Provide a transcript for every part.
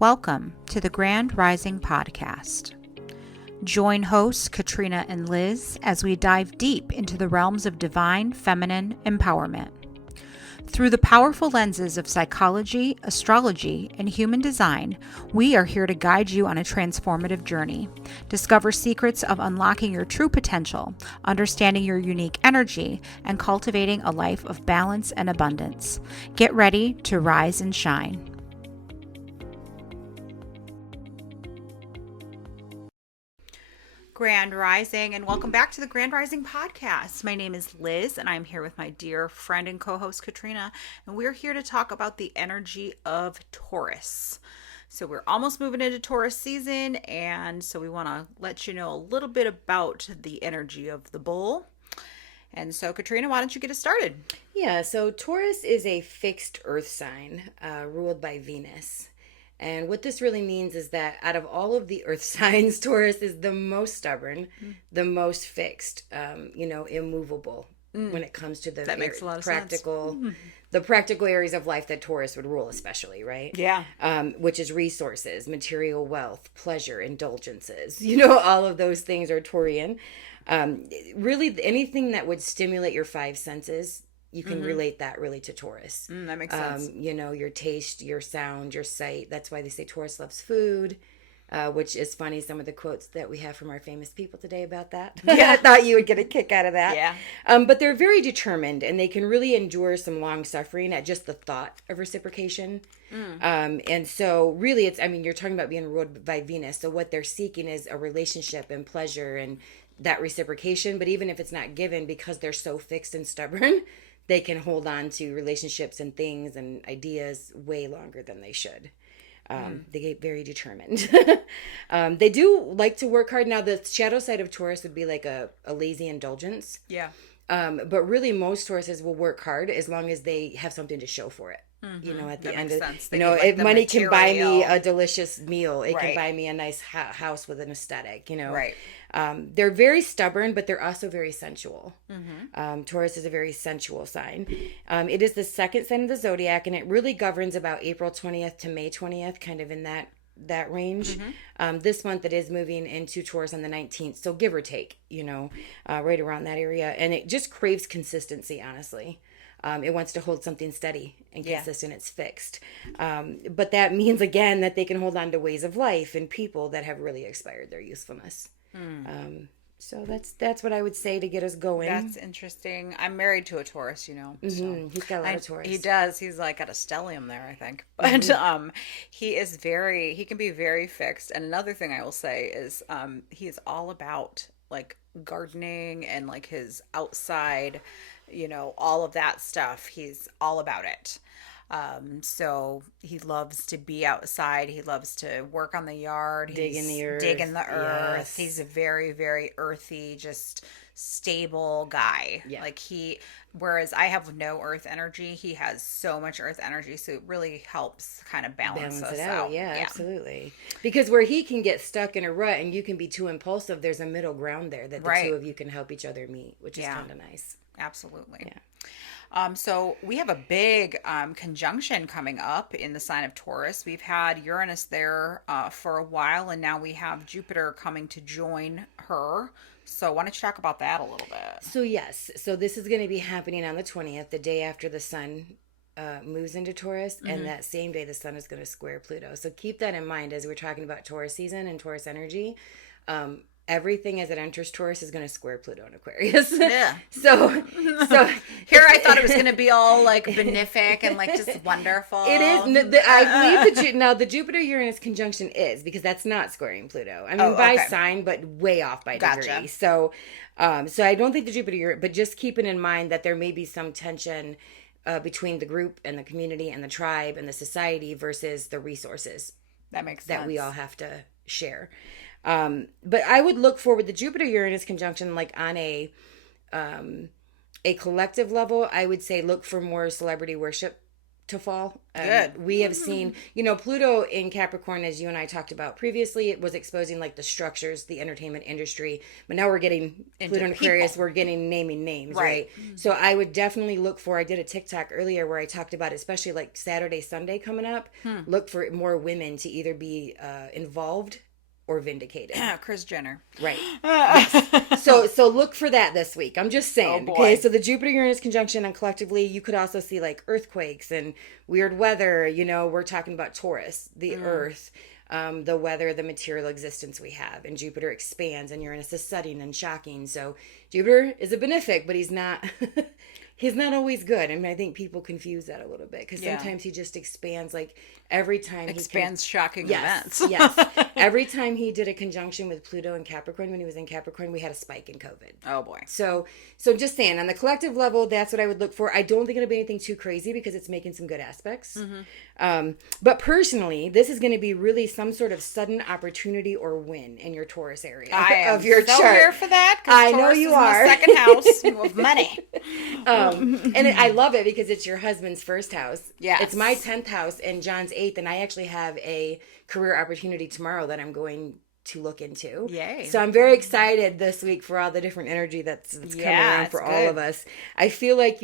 Welcome to the Grand Rising Podcast. Join hosts Katrina and Liz as we dive deep into the realms of divine feminine empowerment. Through the powerful lenses of psychology, astrology, and human design, we are here to guide you on a transformative journey. Discover secrets of unlocking your true potential, understanding your unique energy, and cultivating a life of balance and abundance. Get ready to rise and shine. Grand Rising, and welcome back to the Grand Rising Podcast. My name is Liz, and I'm here with my dear friend and co-host Katrina, and we're here to talk about the energy of Taurus. So we're almost moving into Taurus season, and so we want to let you know a little bit about the energy of the bull. And so, Katrina, why don't you get us started? Yeah, so Taurus is a fixed earth sign ruled by Venus. And what this really means is that out of all of the earth signs, Taurus is the most stubborn, the most fixed, immovable when it comes to the That makes a lot of practical, the practical areas of life that Taurus would rule, especially, right? Yeah. Which is resources, material wealth, pleasure, indulgences. All of those things are Taurean. Really, anything that would stimulate your five senses, you can relate that really to Taurus. That makes sense. Your taste, your sound, your sight. That's why they say Taurus loves food, which is funny. Some of the quotes that we have from our famous people today about that. Yeah. I thought you would get a kick out of that. Yeah. But they're very determined, and they can really endure some long suffering at just the thought of reciprocation. And so really you're talking about being ruled by Venus. So what they're seeking is a relationship and pleasure and that reciprocation. But even if it's not given, because they're so fixed and stubborn, they can hold on to relationships and things and ideas way longer than they should. They get very determined. They do like to work hard. Now, the shadow side of Taurus would be like a lazy indulgence. Yeah. But really, most Tauruses will work hard as long as they have something to show for it. At the end of sense. if money can buy me a delicious meal, it Right. can buy me a nice house with an aesthetic, Right. They're very stubborn, but they're also very sensual. Taurus is a very sensual sign. It is the second sign of the zodiac, and it really governs about April 20th to May 20th, kind of in that range. This month it is moving into Taurus on the 19th, so give or take, right around that area. And it just craves consistency, honestly. It wants to hold something steady and consistent. It's fixed. But that means, again, that they can hold on to ways of life and people that have really expired their usefulness. So that's what I would say to get us going. That's interesting. I'm married to a Taurus, So. He's got a lot of Taurus. He does. He's like got a stellium there, I think. But he can be very fixed. And another thing I will say is he is all about like gardening and like his outside, all of that stuff. He's all about it. So he loves to be outside. He loves to work on the yard. Dig in the earth. Yes. He's a very, very earthy, just stable guy. Yeah. Whereas I have no earth energy, he has so much earth energy. So it really helps kind of balance us it out. Yeah, absolutely. Because where he can get stuck in a rut and you can be too impulsive, there's a middle ground there that the two of you can help each other meet, which is kind of nice. Absolutely. Yeah. So we have a big conjunction coming up in the sign of Taurus. We've had Uranus there for a while, and now we have Jupiter coming to join her. So why don't you talk about that a little bit? So yes, this is going to be happening on the 20th, the day after the sun moves into Taurus, and that same day the sun is going to square Pluto. So keep that in mind as we're talking about Taurus season and Taurus energy. Everything as it enters Taurus is going to square Pluto in Aquarius. Yeah. So here I thought it was going to be all like benefic and like just wonderful. It is. I believe now the Jupiter Uranus conjunction is, because that's not squaring Pluto. I mean, by sign, but way off by degree. So I don't think the Jupiter, but just keeping in mind that there may be some tension between the group and the community and the tribe and the society versus the resources that makes sense, that we all have to share. But I would look forward the Jupiter Uranus conjunction, like on a collective level. I would say look for more celebrity worship to fall. Good. We have seen, Pluto in Capricorn, as you and I talked about previously, it was exposing like the structures, the entertainment industry. But now we're getting Pluto in Aquarius, we're getting naming names, right? So I would definitely look for, I did a TikTok earlier where I talked about, especially like Saturday, Sunday coming up, look for more women to either be involved or vindicated. Kris Jenner. Right. Yes. So look for that this week. I'm just saying. Oh, boy. Okay. So the Jupiter-Uranus conjunction, and collectively you could also see like earthquakes and weird weather. We're talking about Taurus, the earth, the weather, the material existence we have. And Jupiter expands and Uranus is setting and shocking. So Jupiter is a benefic, but he's not he's not always good. And I think people confuse that a little bit because sometimes he just expands like every time expands shocking events. Yes. Every time he did a conjunction with Pluto in Capricorn, when he was in Capricorn, we had a spike in COVID. Oh boy. So just saying, on the collective level, that's what I would look for. I don't think it'll be anything too crazy because it's making some good aspects. But personally, this is going to be really some sort of sudden opportunity or win in your Taurus area of your chart. Here for that. I know you are. My second house of money. And I love it because it's your husband's first house. Yes. It's my 10th house and John's 8th, and I actually have a career opportunity tomorrow that I'm going to look into. Yay. So I'm very excited this week for all the different energy that's coming around for all of us. I feel like,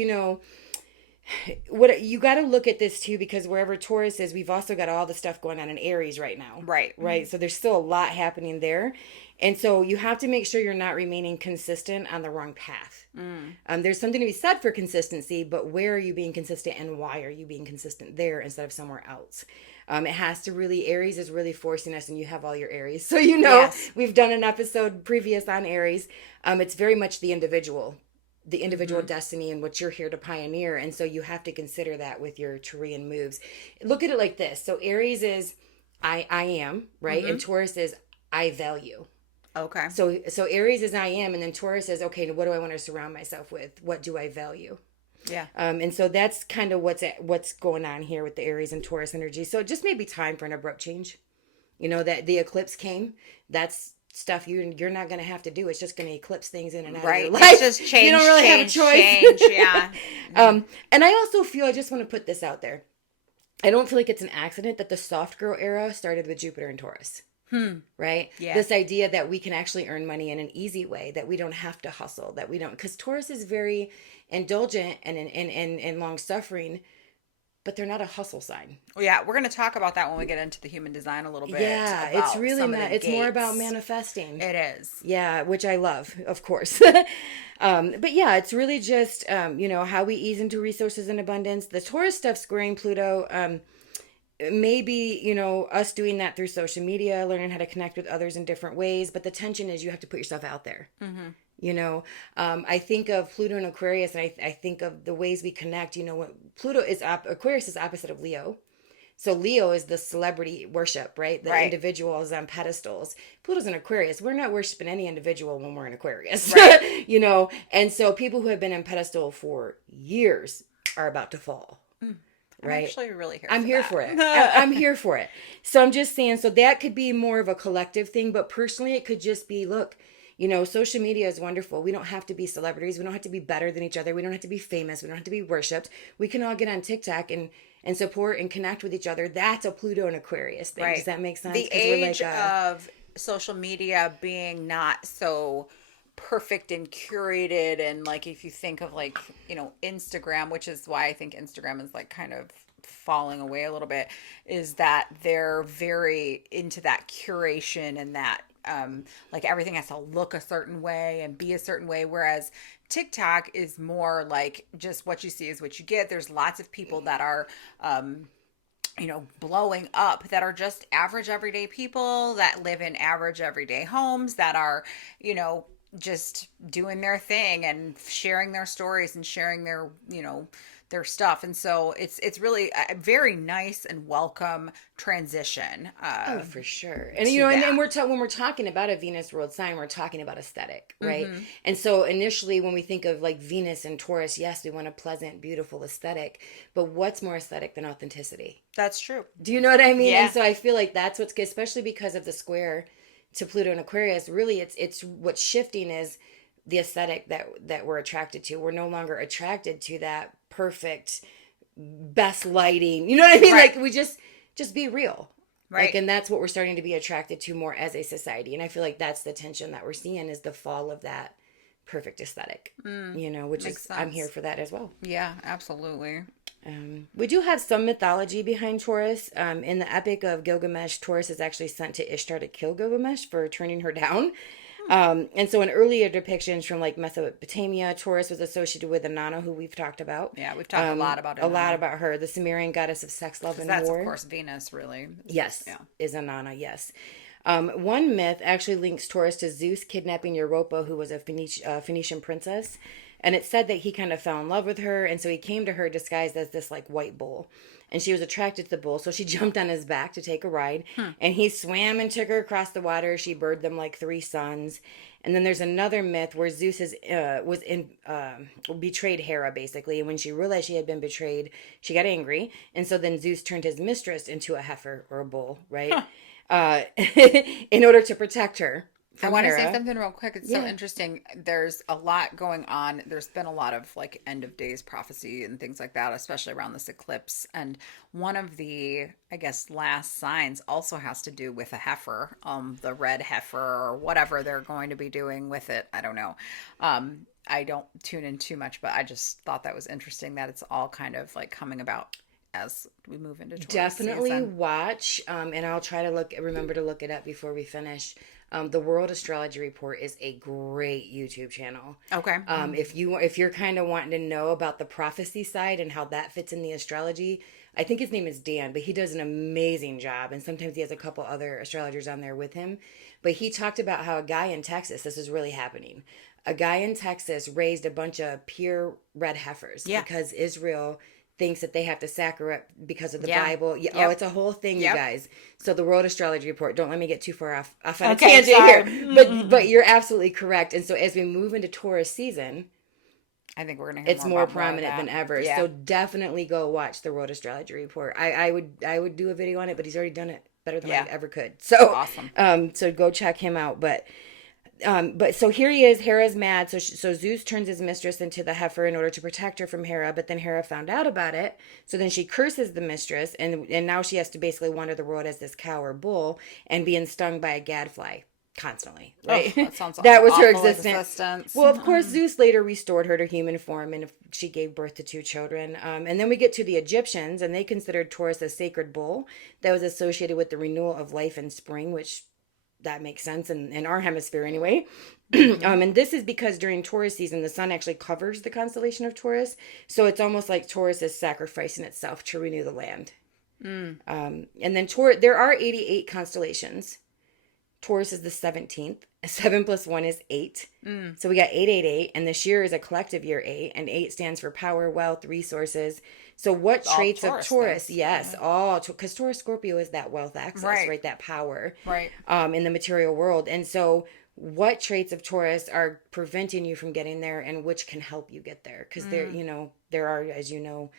what you got to look at this too, because wherever Taurus is, we've also got all the stuff going on in Aries right now. Right. So there's still a lot happening there. And so you have to make sure you're not remaining consistent on the wrong path. There's something to be said for consistency, but where are you being consistent and why are you being consistent there instead of somewhere else? It has to really, Aries is really forcing us, and you have all your Aries. So, we've done an episode previous on Aries. It's very much the individual destiny and what you're here to pioneer. And so you have to consider that with your Taurean moves. Look at it like this. So Aries is I am, right? And Taurus is I value. Okay. So Aries is I am, and then Taurus is, okay, what do I want to surround myself with? What do I value? Yeah. And so that's kind of what's going on here with the Aries and Taurus energy. So it just may be time for an abrupt change. That the eclipse came. That's stuff you're not going to have to do. It's just going to eclipse things in and out of your life. It's just change. You don't really have a choice. Change, yeah. And I also feel, I just want to put this out there. I don't feel like it's an accident that the soft girl era started with Jupiter and Taurus. Right? Yeah. This idea that we can actually earn money in an easy way, that we don't have to hustle, that we don't, because Taurus is very indulgent and long suffering, but they're not a hustle sign. Well, yeah, we're going to talk about that when we get into the human design a little bit. Yeah, it's really not, it's more about manifesting. It is. Yeah, which I love, of course. But yeah, it's really just, how we ease into resources and abundance. The Taurus stuff squaring Pluto, maybe, us doing that through social media, learning how to connect with others in different ways. But the tension is you have to put yourself out there. I think of Pluto and Aquarius, and I think of the ways we connect. What Pluto is, Aquarius is opposite of Leo. So Leo is the celebrity worship, right? The individual is on pedestals. Pluto's in Aquarius. We're not worshiping any individual when we're in Aquarius, right. And so people who have been on pedestal for years are about to fall. Right? I'm actually really here. I'm here for it. I'm here for it. So I'm just saying, so that could be more of a collective thing, but personally it could just be, look, social media is wonderful. We don't have to be celebrities. We don't have to be better than each other. We don't have to be famous. We don't have to be worshipped. We can all get on TikTok and support and connect with each other. That's a Pluto and Aquarius thing. Right. Does that make sense? The age of social media being not so perfect and curated, and like if you think of Instagram, which is why I think Instagram is kind of falling away a little bit, is that they're very into that curation and that everything has to look a certain way and be a certain way, whereas TikTok is more like just what you see is what you get. There's lots of people that are blowing up that are just average everyday people that live in average everyday homes that are just doing their thing and sharing their stories and sharing their their stuff. And so it's really a very nice and welcome transition. For sure. And and when we're talking about a Venus ruled sign, we're talking about aesthetic, right? And so initially when we think of Venus and Taurus, yes, we want a pleasant, beautiful aesthetic, but what's more aesthetic than authenticity? That's true. Do you know what I mean? Yeah. And so I feel like that's what's good, especially because of the square to Pluto and Aquarius. Really, it's what's shifting is the aesthetic that we're attracted to. We're no longer attracted to that perfect best lighting. You know what I mean? Right. Like we just be real. Right. Like, and that's what we're starting to be attracted to more as a society. And I feel like that's the tension that we're seeing is the fall of that perfect aesthetic, which Makes is, I'm sense. here for that as well. Yeah, absolutely. We do have some mythology behind Taurus. In the Epic of Gilgamesh, Taurus is actually sent to Ishtar to kill Gilgamesh for turning her down. And so in earlier depictions from like Mesopotamia, Taurus was associated with Inanna, who we've talked about. Yeah, we've talked a lot about A lot Inanna. about her, the Sumerian goddess of sex, love, and That's war. of course Venus, really. Yes, Yeah. is Inanna, yes. One myth actually links Taurus to Zeus kidnapping Europa, who was a Phoenician princess. And it said that he kind of fell in love with her. And so he came to her disguised as this like white bull. And she was attracted to the bull. So she jumped on his back to take a ride. And he swam and took her across the water. She birthed them like 3 sons. And then there's another myth where Zeus betrayed Hera, basically. And when she realized she had been betrayed, she got angry. And so then Zeus turned his mistress into a heifer or a bull, right? In order to protect her. I want to Hera. say something real quick. It's so interesting. There's a lot going on. There's been a lot of like end of days prophecy and things like that, especially around this eclipse. And one of the, I guess, last signs also has to do with a heifer, the red heifer or whatever they're going to be doing with it. I don't know. I don't tune in too much, but I just thought that was interesting that it's all kind of like coming about as we move into Taurus Definitely season. Watch, and I'll try to remember to look it up before we finish. The World Astrology Report is a great YouTube channel. Okay. If you're kind of wanting to know about the prophecy side and how that fits in the astrology, I think his name is Dan, but he does an amazing job. And sometimes he has a couple other astrologers on there with him. But he talked about how a guy in Texas, this is really happening. A guy in Texas raised a bunch of pure red heifers because Israel thinks that they have to sacrifice because of the Bible. Yeah. Yep. Oh, it's a whole thing, you guys. So the World Astrology Report, don't let me get too far off on a Okay, tangent sorry. here. But you're absolutely correct. And so as we move into Taurus season, I think we're going to hear it's more about prominent more than ever. Yeah. So definitely go watch the World Astrology Report. I would do a video on it, but he's already done it better than I ever could. So awesome. So go check him out. But so here he is. Hera's mad. So Zeus turns his mistress into the heifer in order to protect her from Hera. But then Hera found out about it. So then she curses the mistress, and now she has to basically wander the world as this cow or bull and being stung by a gadfly constantly. Right? Oh, that sounds that was her awful existence. Well, of course, Zeus later restored her to human form, and she gave birth to 2 children. And then we get to the Egyptians, and they considered Taurus a sacred bull that was associated with the renewal of life in spring, which that makes sense in our hemisphere anyway. And this is because during Taurus season, the sun actually covers the constellation of Taurus. So it's almost like Taurus is sacrificing itself to renew the land. And then there are 88 constellations. Taurus is the 17th. 7 plus 1 is 8. So we got 888. And this year is a collective year 8. And 8 stands for power, wealth, resources. So what traits of Taurus? Yes, all because Taurus Scorpio is that wealth access, right? That power, right? In the material world. And so what traits of Taurus are preventing you from getting there, and which can help you get there? Because there are, as you know,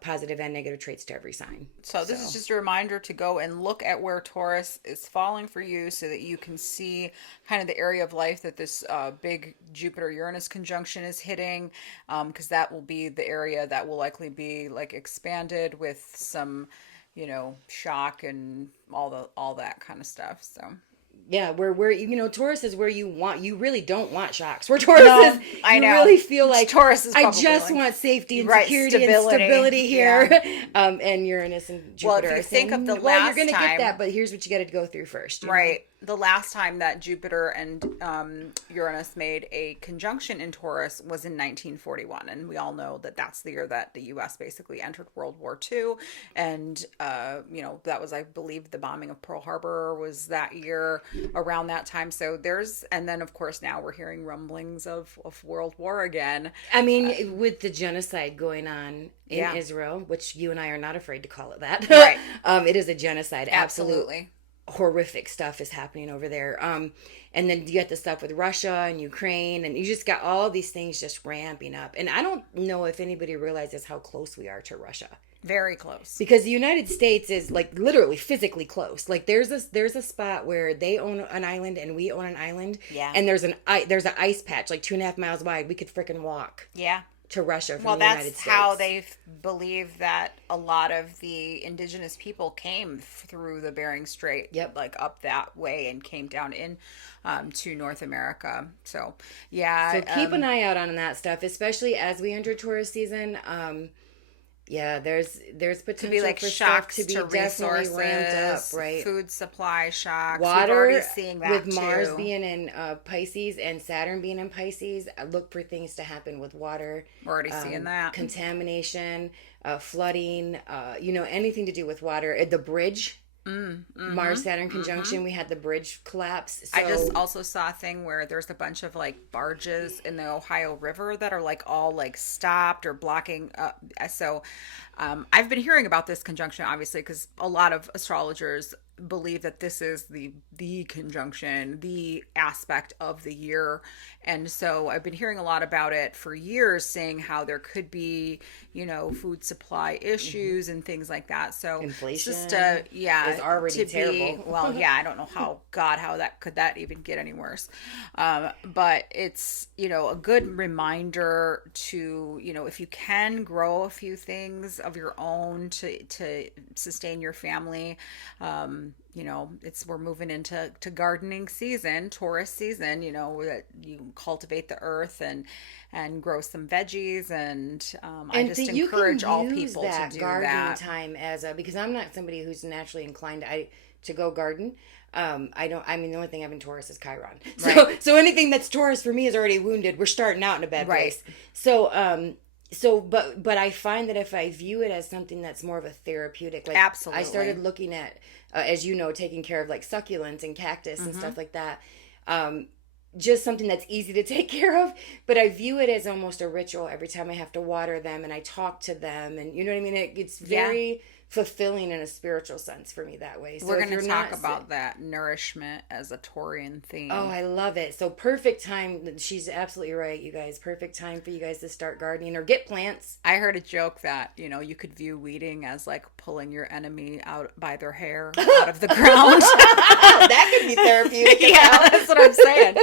positive and negative traits to every sign. So this is just a reminder to go and look at where Taurus is falling for you so that you can see kind of the area of life that this big Jupiter-Uranus conjunction is hitting, because that will be the area that will likely be like expanded with some, shock and all that kind of stuff. So yeah, where Taurus is where you really don't want shocks. Where Taurus is, I know. Really feel like Taurus is I just want safety and security and stability here. Yeah. And Uranus and Jupiter. Well, if you think of the last well, you're going to time, get that, but here's what you got to go through first. Right. The last time that Jupiter and Uranus made a conjunction in Taurus was in 1941. And we all know that that's the year that the U.S. basically entered World War II. And, that was, I believe, the bombing of Pearl Harbor was that year around that time. So and then, of course, now we're hearing rumblings of World War again. I mean, with the genocide going on in Israel, which you and I are not afraid to call it that. Right. It is a genocide. Absolutely. Horrific stuff is happening over there. And then you get the stuff with Russia and Ukraine, and you just got all these things just ramping up. And I don't know if anybody realizes how close we are to Russia. Very close. Because the United States is like literally physically close. Like there's a spot where they own an island and we own an island. Yeah. And there's an ice patch like 2.5 miles wide. We could freaking walk. Yeah. to Russia from Well, the United that's States. how they believe that a lot of the indigenous people came through the Bering Strait, Yep. like up that way, and came down in to North America. So, So yeah, keep an eye out on that stuff, especially as we enter Taurus season. Yeah, there's could be potential like for stuff shocks to be to definitely ramped up, resources, right? food supply shocks. We've already Water seeing that with too. Mars being in Pisces and Saturn being in Pisces, look for things to happen with water. We're already seeing that. Contamination, flooding, anything to do with water. The bridge, Mars Saturn conjunction, we had the bridge collapse. So I just also saw a thing where there's a bunch of like barges in the Ohio River that are like all like stopped or blocking. So I've been hearing about this conjunction, obviously, because a lot of astrologers believe that this is the conjunction, the aspect of the year. And so I've been hearing a lot about it for years, saying how there could be, food supply issues and things like that. So inflation it's just is already terrible. Well, yeah, I don't know how that even get any worse. But it's, a good reminder to, if you can grow a few things of your own to sustain your family. We're moving into gardening season, Taurus season, that you cultivate the earth and grow some veggies. And I just encourage all people to do gardening that. time because I'm not somebody who's naturally inclined to go garden. The only thing I have in Taurus is Chiron. Right. So anything that's Taurus for me is already wounded. We're starting out in a bad place. But I find that if I view it as something that's more of a therapeutic, like Absolutely. I started looking at, as you know, taking care of like succulents and cactus and stuff like that. Just something that's easy to take care of, but I view it as almost a ritual every time I have to water them and I talk to them, and you know what I mean? It's very fulfilling in a spiritual sense for me that way. So we're going to talk about that nourishment as a Taurean theme. Oh, I love it. So perfect time. She's absolutely right, you guys. Perfect time for you guys to start gardening or get plants. I heard a joke that, you could view weeding as like pulling your enemy out by their hair out of the ground. That could be therapeutic. Yeah, that's what I'm saying.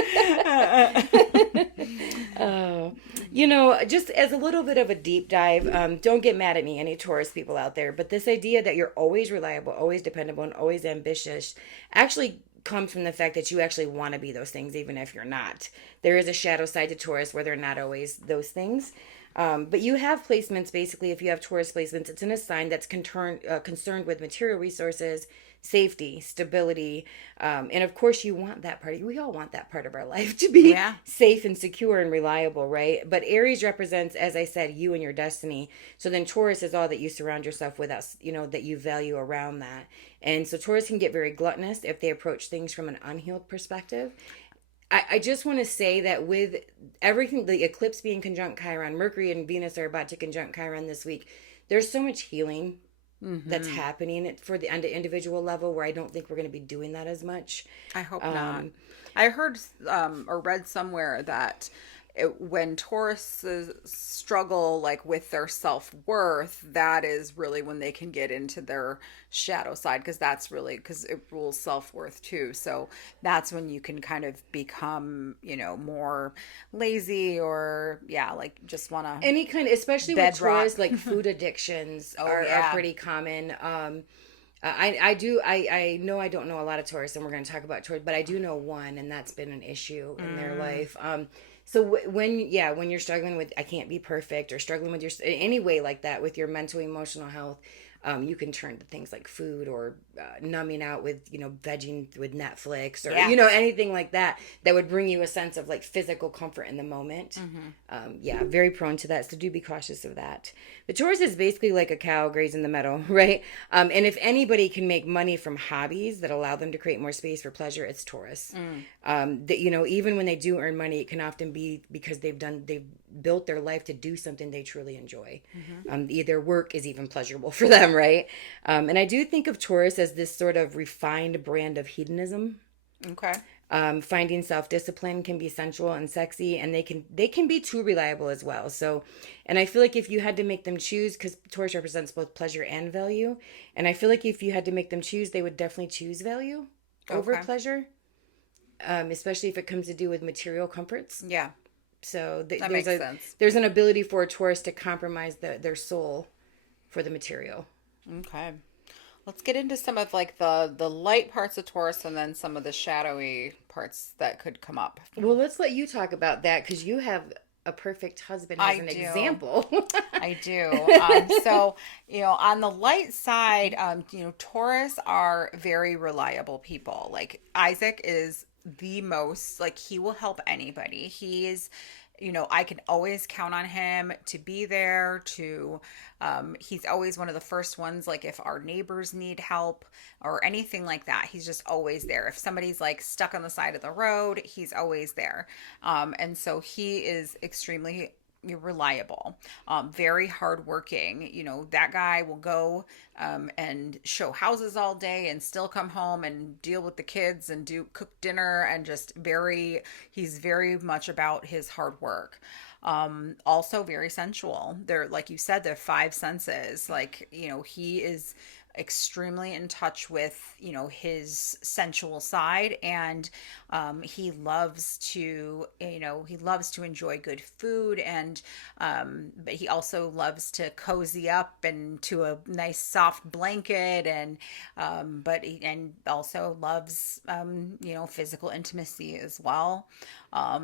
Just as a little bit of a deep dive, don't get mad at me, any Taurus people out there, but this idea that you're always reliable, always dependable, and always ambitious actually comes from the fact that you actually want to be those things, even if you're not. There is a shadow side to Taurus where they're not always those things. But you have placements, basically, if you have Taurus placements, it's in a sign that's concerned with material resources, safety, stability, and of course you want that part. We all want that part of our life to be safe and secure and reliable, right? But Aries represents, as I said, you and your destiny. So then Taurus is all that you surround yourself with, that you value around that. And so Taurus can get very gluttonous if they approach things from an unhealed perspective. I just want to say that with everything, the eclipse being conjunct Chiron, Mercury and Venus are about to conjunct Chiron this week. There's so much healing that's happening for the individual level where I don't think we're going to be doing that as much. I hope not. I heard or read somewhere that when Tauruses struggle like with their self-worth, that is really when they can get into their shadow side, because it rules self-worth too. So that's when you can kind of become, more lazy or like just want to any kind, especially with Taurus, like food addictions are pretty common. I know I don't know a lot of Taurus, and we're going to talk about Taurus, but I do know one, and that's been an issue in their life. So when you're struggling with, I can't be perfect, or struggling with any way like that with your mental, emotional health, you can turn to things like food or numbing out with, vegging with Netflix or, anything like that would bring you a sense of like physical comfort in the moment. Very prone to that. So do be cautious of that. But Taurus is basically like a cow grazing the meadow, right? And if anybody can make money from hobbies that allow them to create more space for pleasure, it's Taurus. Even when they do earn money, it can often be because they've built their life to do something they truly enjoy. Their work is even pleasurable for them, right? And I do think of Taurus as this sort of refined brand of hedonism. Okay. Finding self-discipline can be sensual and sexy, and they can be too reliable as well. So, and I feel like if you had to make them choose, because Taurus represents both pleasure and value, and I feel like if you had to make them choose, they would definitely choose value over pleasure, especially if it comes to do with material comforts. Yeah. So That makes sense. There's an ability for a Taurus to compromise their soul for the material. Okay. Let's get into some of like the light parts of Taurus and then some of the shadowy parts that could come up. Well, let's let you talk about that because you have a perfect husband as an example. I do. So, on the light side, Taurus are very reliable people. Like Isaac is the most, like he will help anybody. He's I can always count on him to be there he's always one of the first ones, like if our neighbors need help or anything like that, he's just always there. If somebody's like stuck on the side of the road, he's always there. And so he is extremely reliable, very hardworking. That guy will go and show houses all day and still come home and deal with the kids and cook dinner and he's very much about his hard work. Also very sensual. They're, like you said, they're five senses. Like, he is extremely in touch with his sensual side, and he loves to enjoy good food, and but he also loves to cozy up into a nice soft blanket, and and also loves physical intimacy as well.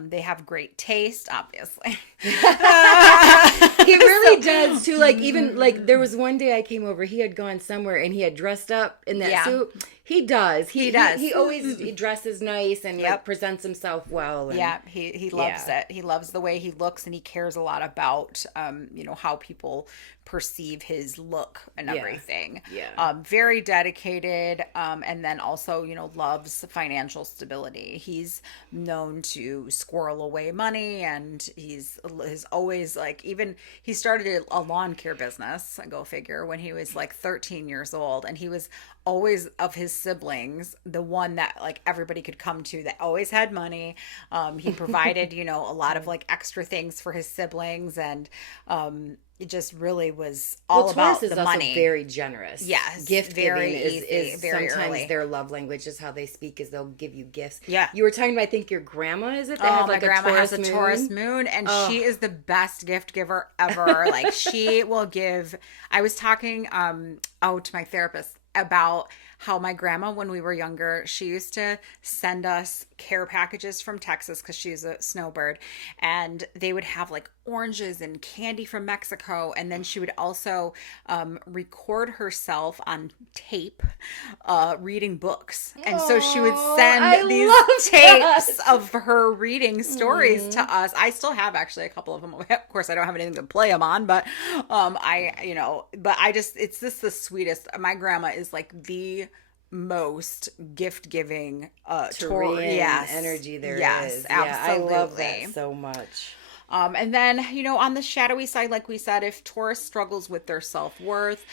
They have great taste, obviously. He really does too. Like, even like there was one day I came over, he had gone somewhere and he had dressed up in that suit. He does. He does. He always dresses nice and like presents himself well. And, he loves it. He loves the way he looks, and he cares a lot about how people perceive his look and everything. Very dedicated, and then also loves financial stability. He's known to squirrel away money, and he's always like, even he started a lawn care business, go figure, when he was like 13 years old, and he was always, of his siblings, the one that like everybody could come to that always had money. He provided a lot of like extra things for his siblings, and it just really was all about Taurus is the also money. Very generous. Yes, gift very giving easy, is very sometimes early. their love language is how they speak, is they'll give you gifts. Yeah, you were talking about, I think your grandma, is it? That has like my grandma has a moon? Taurus moon, and she is the best gift giver ever. Like, she will give. I was talking to my therapist about how my grandma, when we were younger, she used to send us care packages from Texas because she's a snowbird, and they would have like oranges and candy from Mexico, and then she would also record herself on tape reading books. And so she would send these tapes of her reading stories to us. I still have actually a couple of them. Of course, I don't have anything to play them on, but it's just the sweetest. My grandma is like the most gift giving Taurean energy there is. Absolutely. I love that so much. And then, on the shadowy side, like we said, if Taurus struggles with their self-worth,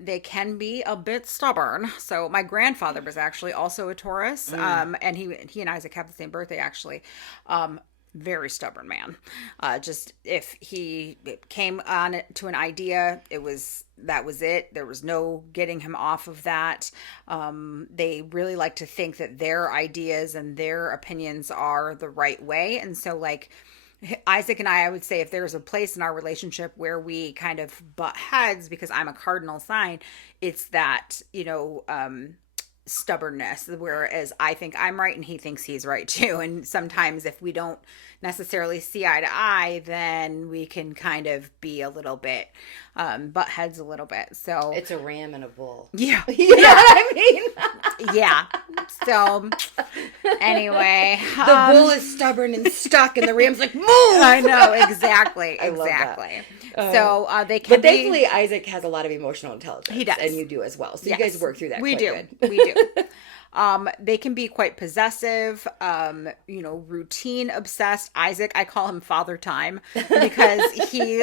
they can be a bit stubborn. So my grandfather was actually also a Taurus, and he and Isaac have the same birthday, actually. Very stubborn man. Just if he came on to an idea, that was it. There was no getting him off of that. They really like to think that their ideas and their opinions are the right way. And so, like, Isaac and I would say, if there's a place in our relationship where we kind of butt heads, because I'm a cardinal sign, it's that, stubbornness, whereas I think I'm right and he thinks he's right too. And sometimes if we don't necessarily see eye to eye, then we can kind of be a little bit butt heads a little bit. So it's a ram and a bull. Yeah. You know what I mean? Yeah. So anyway, the bull is stubborn and stuck, and the ram's like, move. I know, exactly. I love that. So they can. But thankfully, Isaac has a lot of emotional intelligence. He does, and you do as well. So you guys work through that. We do. Good. We do. They can be quite possessive, routine obsessed. Isaac, I call him Father Time, because he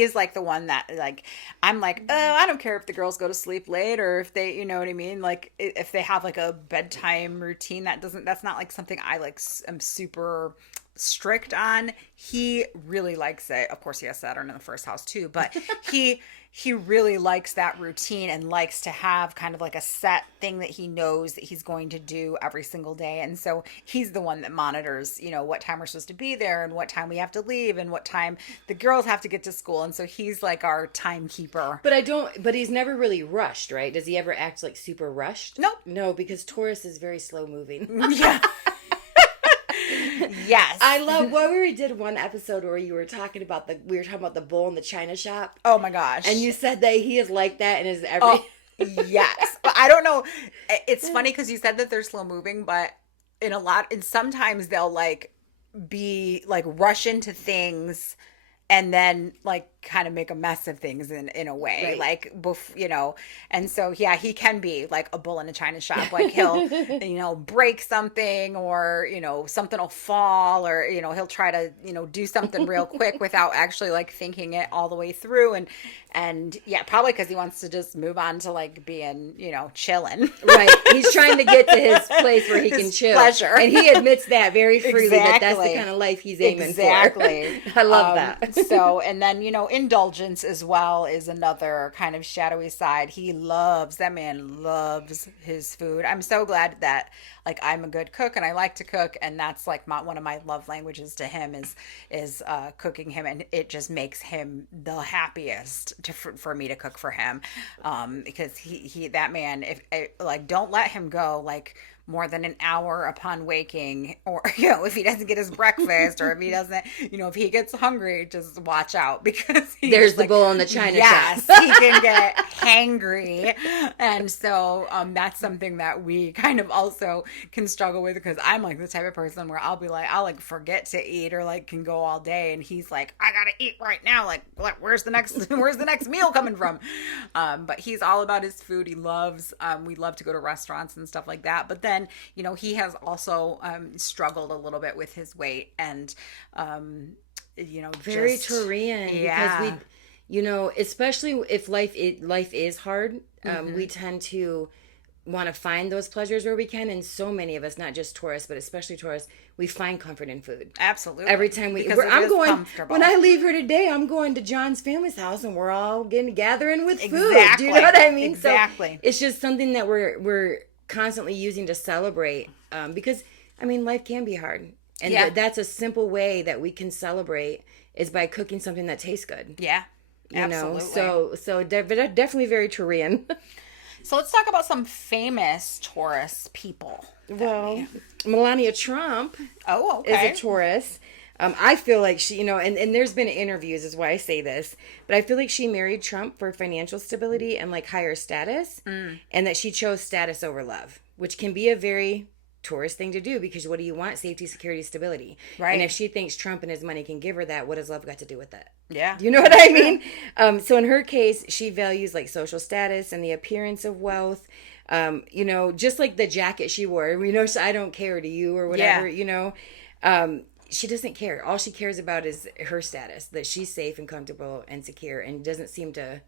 is like the one that, like, I'm like, oh, I don't care if the girls go to sleep late, or if they, you know what I mean? Like, if they have like a bedtime routine, that's not like something I like am super strict on. He really likes it. Of course, he has Saturn in the first house too, but he really likes that routine and likes to have kind of like a set thing that he knows that he's going to do every single day. And so he's the one that monitors, what time we're supposed to be there and what time we have to leave and what time the girls have to get to school. And so he's like our timekeeper. But he's never really rushed, right? Does he ever act like super rushed? Nope. No, because Taurus is very slow moving. Yeah. Yes. I love we did one episode where you were talking about we were talking about the bull in the china shop. Oh my gosh. And you said that he is like that and is every yes. But I don't know. It's funny because you said that they're slow moving, but sometimes they'll like be like rush into things and then like kind of make a mess of things in a way, right. and so yeah, he can be like a bull in a china shop. Like he'll break something, or something will fall, or he'll try to do something real quick without actually like thinking it all the way through, and yeah, probably because he wants to just move on to like being chilling. Right, he's trying to get to his place where he can chill, pleasure. And he admits that very freely. Exactly. That's the kind of life he's aiming exactly. for. I love that. So, and then indulgence as well is another kind of shadowy side. That man loves his food. I'm so glad that like I'm a good cook and I like to cook, and that's like one of my love languages to him is cooking him, and it just makes him the happiest for me to cook for him, because he that man, if like don't let him go like more than an hour upon waking, or if he doesn't get his breakfast, or if he doesn't, if he gets hungry, just watch out, because there's the bull in the china shop. Yes, he can get hangry, and so that's something that we kind of also can struggle with, because I'm like the type of person where I'll like forget to eat, or like can go all day, and he's like, I gotta eat right now, like where's the next meal coming from? But he's all about his food. He loves we love to go to restaurants and stuff like that, but then he has also struggled a little bit with his weight, and very Taurean, because we especially if life is hard, we tend to want to find those pleasures where we can, and so many of us, not just Taurus but especially Taurus, we find comfort in food. Absolutely. Every time when I leave here today, I'm going to John's family's house and we're all gathering with food. Exactly. Do you know what I mean? Exactly. So it's just something that we're constantly using to celebrate, because life can be hard, and that's a simple way that we can celebrate, is by cooking something that tastes good. Yeah, absolutely. So they're definitely very Taurean. So let's talk about some famous Taurus people. Well, Melania Trump is a Taurus. I feel like she, and there's been interviews, is why I say this, but I feel like she married Trump for financial stability and like higher status, and that she chose status over love, which can be a very Taurus thing to do, because what do you want? Safety, security, stability. Right. And if she thinks Trump and his money can give her that, what has love got to do with that? Yeah. Do you know what I mean? So in her case, she values like social status and the appearance of wealth. Just like the jacket she wore, I don't care to you or whatever, she doesn't care. All she cares about is her status, that she's safe and comfortable and secure, and doesn't seem to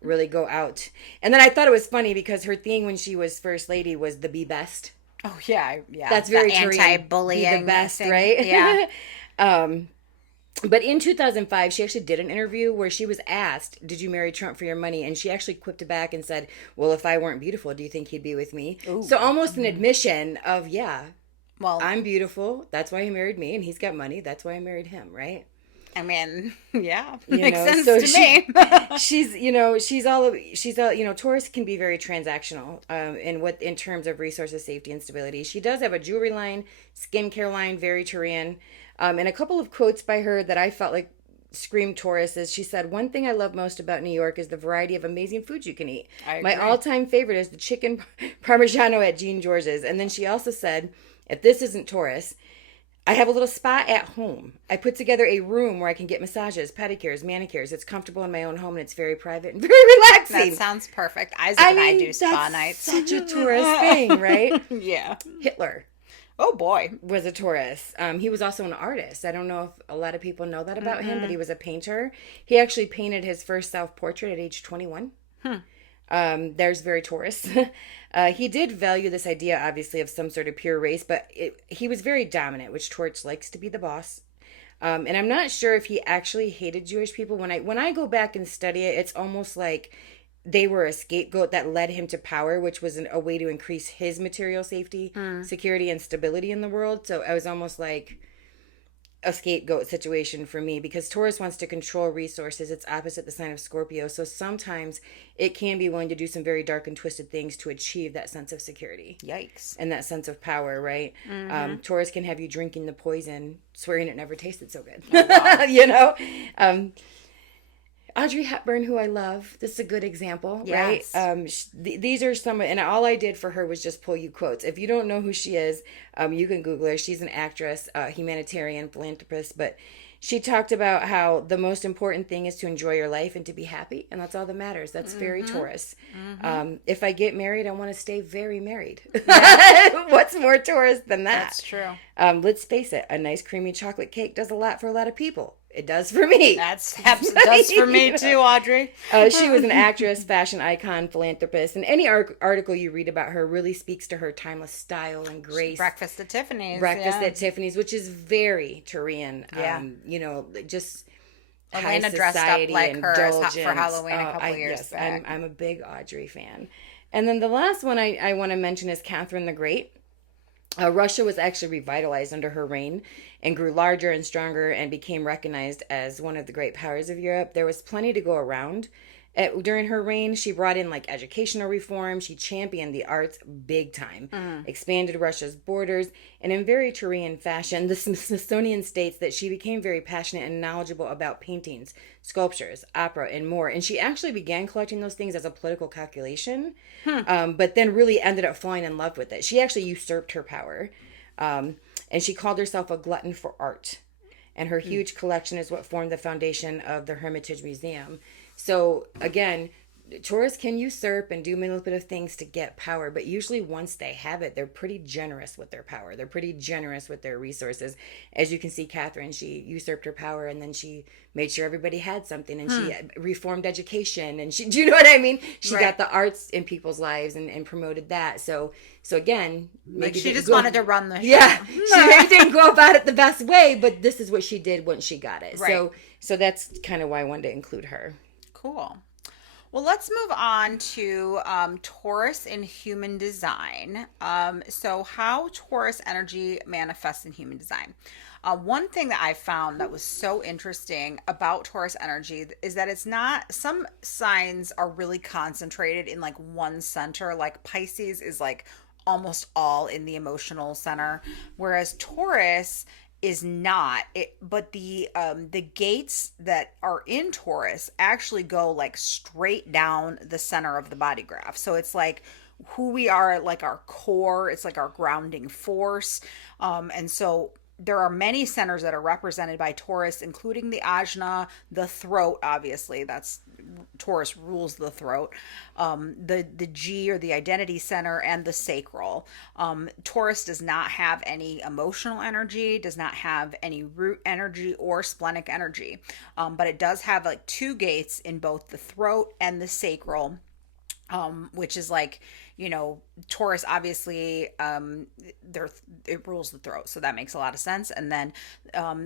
really go out. And then I thought it was funny because her thing when she was first lady was the be best. Oh yeah. That's very anti-bullying. Be the best, thing. Right? Yeah. But in 2005, she actually did an interview where she was asked, did you marry Trump for your money? And she actually quipped back and said, well, if I weren't beautiful, do you think he'd be with me? Ooh. So almost an admission of, well, I'm beautiful. That's why he married me. And he's got money. That's why I married him, right? I mean, yeah, makes sense to me. she's Taurus can be very transactional in terms of resources, safety, and stability. She does have a jewelry line, skincare line, very Taurean. And a couple of quotes by her that I felt like screamed Taurus is, she said, one thing I love most about New York is the variety of amazing foods you can eat. My all-time favorite is the chicken parmigiano at Jean George's. And then she also said, if this isn't Taurus, I have a little spa at home. I put together a room where I can get massages, pedicures, manicures. It's comfortable in my own home, and it's very private and very relaxing. That sounds perfect. Isaac and I do spa nights. Such a Taurus thing, right? Yeah. Hitler. Oh boy. Was a Taurus. He was also an artist. I don't know if a lot of people know that about him, but he was a painter. He actually painted his first self-portrait at age 21. There's very Taurus. He did value this idea, obviously, of some sort of pure race, but he was very dominant, which Taurus likes to be the boss. And I'm not sure if he actually hated Jewish people. When I go back and study it, it's almost like they were a scapegoat that led him to power, which was a way to increase his material safety, security, and stability in the world. So I was almost like a scapegoat situation for me, because Taurus wants to control resources. It's opposite the sign of Scorpio. So sometimes it can be willing to do some very dark and twisted things to achieve that sense of security. Yikes. And that sense of power, right? Taurus can have you drinking the poison, swearing it never tasted so good. Oh, wow. You know? Audrey Hepburn, who I love, this is a good example, yes. Right? These are some, and all I did for her was just pull you quotes. If you don't know who she is, you can Google her. She's an actress, humanitarian, philanthropist, but she talked about how the most important thing is to enjoy your life and to be happy, and that's all that matters. That's very Taurus. If I get married, I want to stay very married. Yeah. What's more Taurus than that? That's true. Let's face it, a nice creamy chocolate cake does a lot for a lot of people. It does for me. It does for me too, Audrey. She was an actress, fashion icon, philanthropist, and any article you read about her really speaks to her timeless style and grace. Breakfast at Tiffany's. At Tiffany's, which is very Taurean. Yeah. Just Elena high dressed up like her indulgence. for Halloween a couple years back. I'm a big Audrey fan. And then the last one I want to mention is Catherine the Great. Russia was actually revitalized under her reign and grew larger and stronger and became recognized as one of the great powers of Europe. There was plenty to go around. During her reign, she brought in like educational reform. She championed the arts big time, expanded Russia's borders, and in very Taurean fashion, the Smithsonian states that she became very passionate and knowledgeable about paintings, sculptures, opera, and more. And she actually began collecting those things as a political calculation, but then really ended up falling in love with it. She actually usurped her power, and she called herself a glutton for art. And her huge collection is what formed the foundation of the Hermitage Museum. So again, Taurus can usurp and do manipulative things to get power, but usually once they have it, they're pretty generous with their power. They're pretty generous with their resources. As you can see, Catherine, she usurped her power and then she made sure everybody had something, and she reformed education, and do you know what I mean? She got the arts in people's lives and promoted that. So again, maybe she just wanted to run the show. Yeah, she maybe didn't go about it the best way, but this is what she did once she got it. Right. So that's kind of why I wanted to include her. Cool. Well, let's move on to Taurus in human design. So how Taurus energy manifests in human design. One thing that I found that was so interesting about Taurus energy is that it's not, some signs are really concentrated in like one center, like Pisces is like almost all in the emotional center, whereas Taurus is not it, but the gates that are in Taurus actually go like straight down the center of the body graph. So it's like who we are, like our core, it's like our grounding force. And so there are many centers that are represented by Taurus, including the ajna, the throat, obviously, that's Taurus rules the throat, the G or the identity center, and the sacral. Taurus does not have any emotional energy, does not have any root energy or splenic energy, but it does have like two gates in both the throat and the sacral, which is like, you know, Taurus obviously it rules the throat, so that makes a lot of sense. And then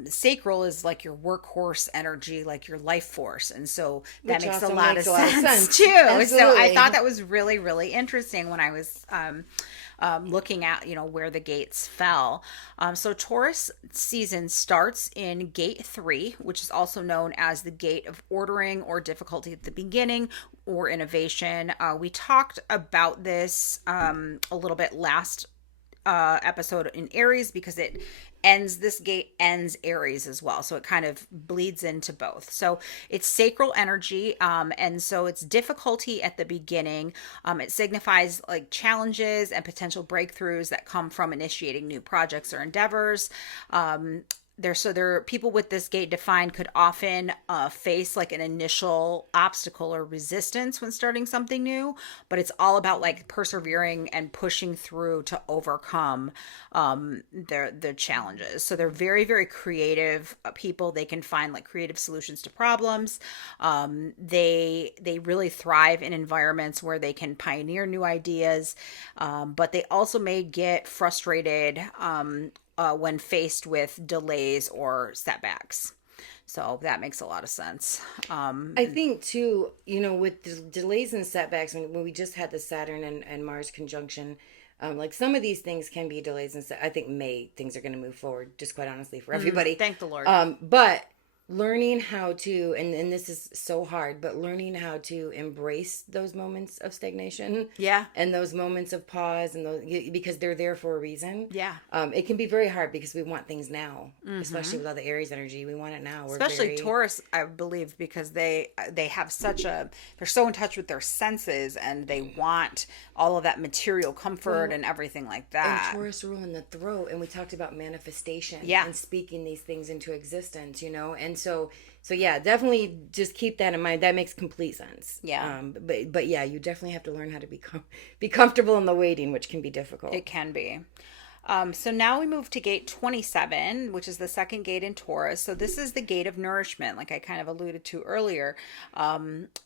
sacral is like your workhorse energy, like your life force, and so that makes a lot of sense too. Absolutely. So I thought that was really, really interesting when I was looking at, you know, where the gates fell. So Taurus season starts in gate 3, which is also known as the gate of ordering or difficulty at the beginning or innovation. We talked about this a little bit last episode in Aries, because this gate ends Aries as well. So it kind of bleeds into both. So it's sacral energy. And so it's difficulty at the beginning. It signifies like challenges and potential breakthroughs that come from initiating new projects or endeavors. There people with this gate defined could often face like an initial obstacle or resistance when starting something new, but it's all about like persevering and pushing through to overcome the challenges. So they're very, very creative people. They can find like creative solutions to problems. They really thrive in environments where they can pioneer new ideas, but they also may get frustrated when faced with delays or setbacks. So that makes a lot of sense. I think too, with the delays and setbacks, when we just had the Saturn and Mars conjunction, like some of these things can be delays, and I think things are going to move forward, just quite honestly, for everybody. Thank the Lord. But learning how to, and this is so hard, but learning how to embrace those moments of stagnation, Yeah. and those moments of pause, and those, because they're there for a reason. Yeah. It can be very hard because we want things now, especially with all the Aries energy. We want it now. Especially Taurus, I believe, because they have they're so in touch with their senses, and they want all of that material comfort and everything like that. And Taurus rule in the throat, and we talked about manifestation, and speaking these things into existence, and so yeah, definitely just keep that in mind. That makes complete sense. Yeah. But yeah, you definitely have to learn how to be comfortable in the waiting, which can be difficult. It can be. So now we move to gate 27, which is the second gate in Taurus. So this is the gate of nourishment, like I kind of alluded to earlier.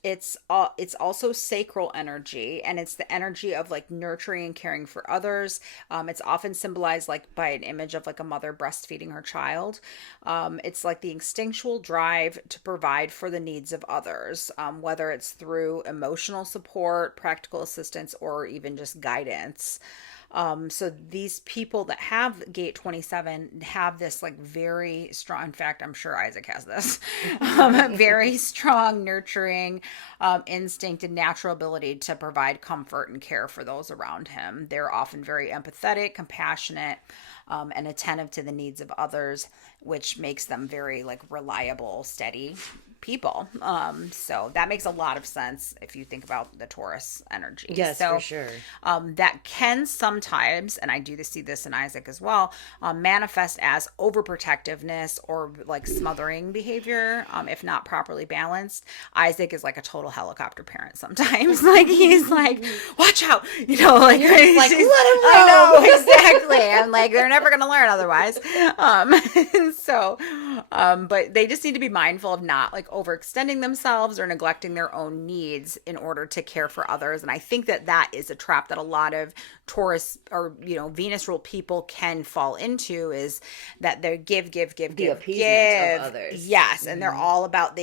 It's also sacral energy, and it's the energy of like nurturing and caring for others. It's often symbolized like by an image of like a mother breastfeeding her child. It's like the instinctual drive to provide for the needs of others, whether it's through emotional support, practical assistance, or even just guidance. So these people that have gate 27 have this like very strong, in fact, I'm sure Isaac has this, very strong nurturing instinct and natural ability to provide comfort and care for those around him. They're often very empathetic, compassionate, and attentive to the needs of others, which makes them very like reliable, steady people. So that makes a lot of sense if you think about the Taurus energy. Yes, so, for sure. That can sometimes, and I do see this in Isaac as well, manifest as overprotectiveness or like smothering behavior, if not properly balanced. Isaac is like a total helicopter parent sometimes. Like he's like, watch out, like, you're just like, let him go. I know, exactly. I'm like, they're never going to learn otherwise. But they just need to be mindful of not like overextending themselves or neglecting their own needs in order to care for others. And I think that is a trap that a lot of Taurus or Venus ruled people can fall into, is that they give the appeasement of others. Yes, and they're all about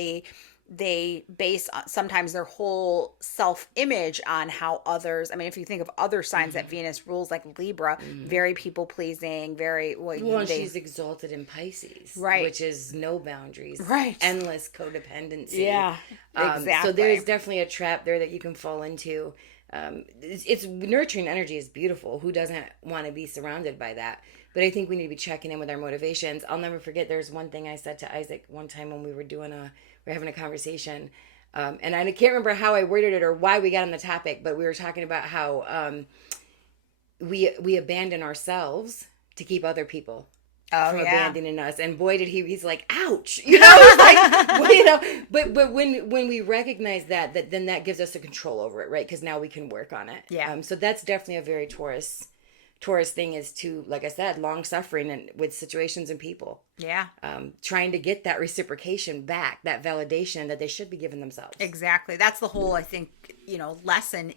they base sometimes their whole self-image on how others, I mean, if you think of other signs that Venus rules, like Libra, very people-pleasing, very... Well, she's exalted in Pisces, right, which is no boundaries, right, endless codependency. Yeah, exactly. So there's definitely a trap there that you can fall into. It's nurturing energy is beautiful. Who doesn't want to be surrounded by that? But I think we need to be checking in with our motivations. I'll never forget, there's one thing I said to Isaac one time when we were having a conversation. And I can't remember how I worded it or why we got on the topic, but we were talking about how we abandon ourselves to keep other people from abandoning us. And boy, he's like, ouch, but when we recognize that then that gives us the control over it, right? Because now we can work on it. Yeah. So that's definitely a very Taurus thing, is to, like I said, long suffering and with situations and people. Yeah. Trying to get that reciprocation back, that validation that they should be giving themselves. Exactly. That's the whole, I think, lesson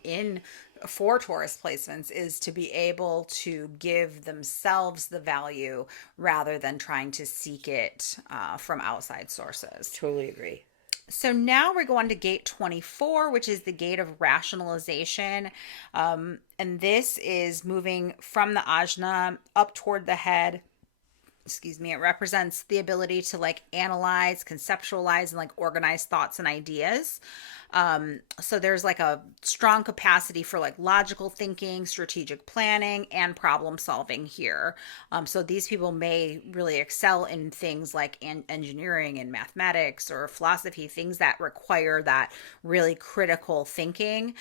for Taurus placements, is to be able to give themselves the value rather than trying to seek it from outside sources. Totally agree. So now we're going to gate 24, which is the gate of rationalization. And this is moving from the ajna up toward the head. Excuse me. It represents the ability to like analyze, conceptualize, and like organize thoughts and ideas. So there's like a strong capacity for like logical thinking, strategic planning, and problem solving here. So these people may really excel in things like engineering and mathematics or philosophy, things that require that really critical thinking.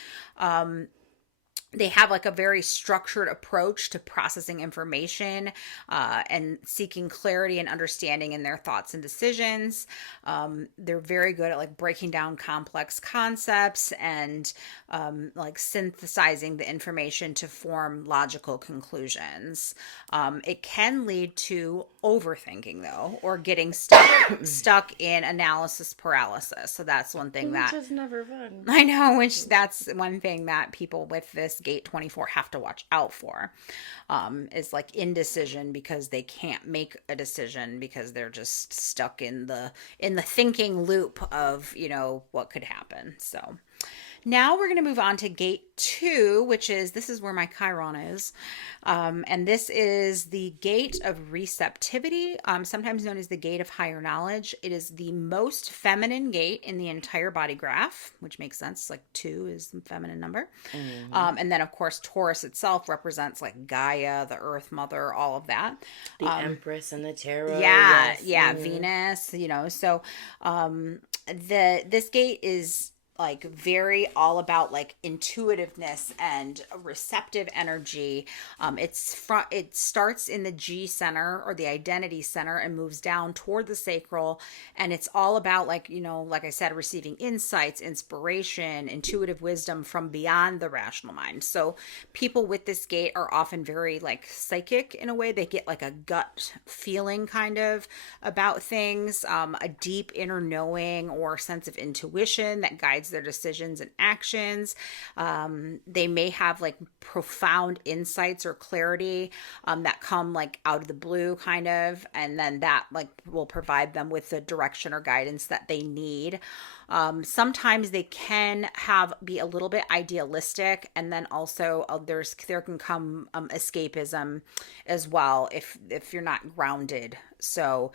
They have like a very structured approach to processing information and seeking clarity and understanding in their thoughts and decisions. They're very good at like breaking down complex concepts and like synthesizing the information to form logical conclusions. It can lead to overthinking though, or getting stuck in analysis paralysis. So that's one thing which is never fun. I know, that's one thing that people with this gate 24 have to watch out for, is like indecision, because they can't make a decision because they're just stuck in the thinking loop of, what could happen. So now we're going to move on to gate 2, which is, this is where my Chiron is. And this is the gate of receptivity, sometimes known as the gate of higher knowledge. It is the most feminine gate in the entire body graph, which makes sense. Like 2 is the feminine number. Mm-hmm. And then, of course, Taurus itself represents like Gaia, the Earth Mother, all of that. The Empress and the Tarot. Yeah, yes. yeah, Mm-hmm. Venus, so this gate is like very all about like intuitiveness and receptive energy. It starts in the G center, or the identity center, and moves down toward the sacral, and it's all about like, like I said, receiving insights, inspiration, intuitive wisdom from beyond the rational mind. So people with this gate are often very like psychic in a way. They get like a gut feeling kind of about things, a deep inner knowing or sense of intuition that guides their decisions and actions. They may have like profound insights or clarity that come like out of the blue kind of, and then that like will provide them with the direction or guidance that they need. Sometimes they can be a little bit idealistic, and then also there can come escapism as well if you're not grounded. So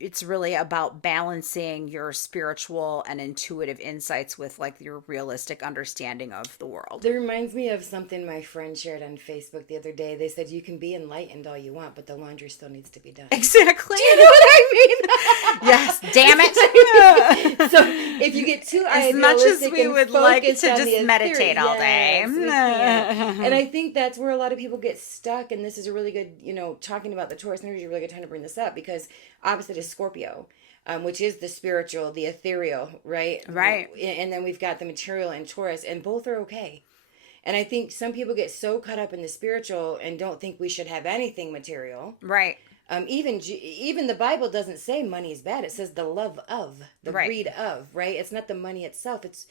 it's really about balancing your spiritual and intuitive insights with like your realistic understanding of the world. That reminds me of something my friend shared on Facebook the other day. They said you can be enlightened all you want, but the laundry still needs to be done. Exactly. Do you know what I mean? Yes, damn it. So if you get too as much as we would like to just meditate all day. And I think that's where a lot of people get stuck, and this is a really good, talking about the Taurus energy, a really good time to bring this up, because opposite is Scorpio, which is the spiritual, the ethereal, right? Right. And then we've got the material in Taurus, and both are okay. And I think some people get so caught up in the spiritual and don't think we should have anything material. Right. Even the Bible doesn't say money is bad. It says the love of, the greed of, right? It's not the money itself. It's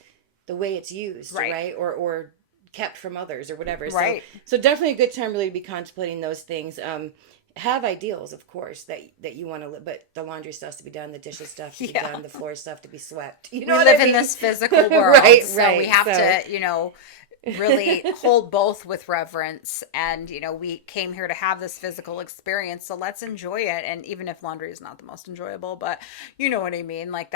the way it's used, right? Or kept from others or whatever. Right. So definitely a good time really to be contemplating those things. Have ideals, of course, that you want to live, but the laundry stuff has to be done, the dishes stuff to be done, the floor stuff to be swept. We live in this physical world, so we have to, really hold both with reverence. And, we came here to have this physical experience, so let's enjoy it. And even if laundry is not the most enjoyable, but you know what I mean? Like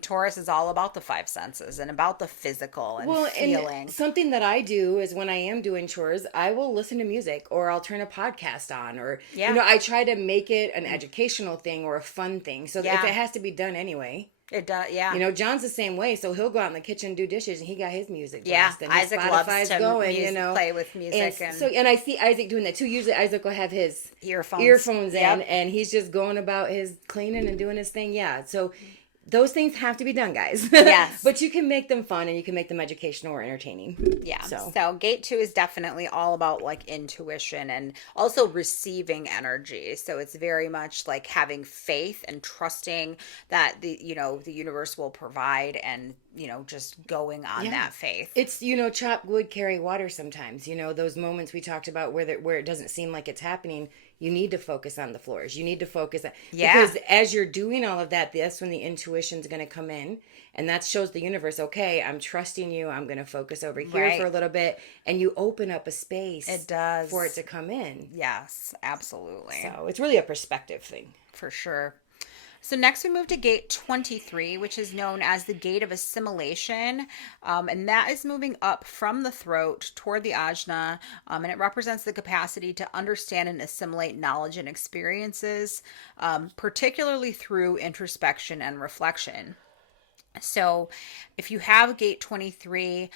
Taurus is all about the 5 senses and about the physical and feeling. And something that I do is when I am doing chores, I will listen to music, or I'll turn a podcast on, or, I try to make it an educational thing or a fun thing. So if it has to be done anyway. It does, yeah. John's the same way, so he'll go out in the kitchen, do dishes, and he got his music blasting. Yeah, Isaac loves to play with music. And I see Isaac doing that too. Usually Isaac will have his earphones in, and he's just going about his cleaning and doing his thing. Yeah, so those things have to be done, guys. Yes. But you can make them fun, and you can make them educational or entertaining. Yeah. So gate 2 is definitely all about like intuition and also receiving energy. So it's very much like having faith and trusting that the universe will provide, and just going on that faith. It's chop wood, carry water sometimes. Those moments we talked about where it doesn't seem like it's happening. You need to focus on the floors. You need to focus on, because as you're doing all of that, that's when the intuition's going to come in, and that shows the universe, okay, I'm trusting you. I'm going to focus over here for a little bit, and you open up a space. It does for it to come in. Yes, absolutely. So it's really a perspective thing, for sure. So next we move to gate 23, which is known as the gate of assimilation. And that is moving up from the throat toward the ajna. And it represents the capacity to understand and assimilate knowledge and experiences, particularly through introspection and reflection. So if you have gate 23,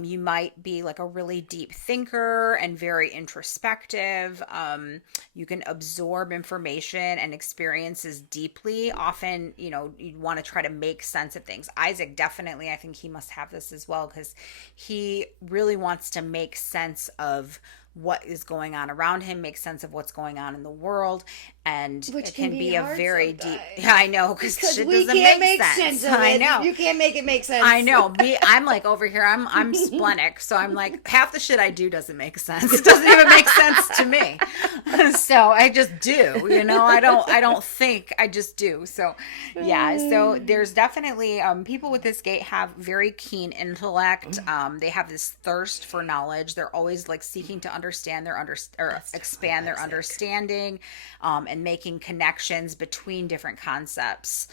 you might be like a really deep thinker and very introspective. You can absorb information and experiences deeply. Often, you want to try to make sense of things. Isaac definitely, I think he must have this as well, because he really wants to make sense of what is going on around him, make sense of what's going on in the world. And Which it can be a hard very sometimes. deep. I know, because shit we doesn't can't make make sense. of I it. know. You can't make it make sense. I know. I'm like over here. I'm splenic, so I'm like half the shit I do doesn't make sense. It doesn't even make sense to me. So I just do. I don't think. I just do. So yeah. So there's definitely people with this gate have very keen intellect. They have this thirst for knowledge. They're always like seeking to understand or expand their understanding, and making connections between different concepts.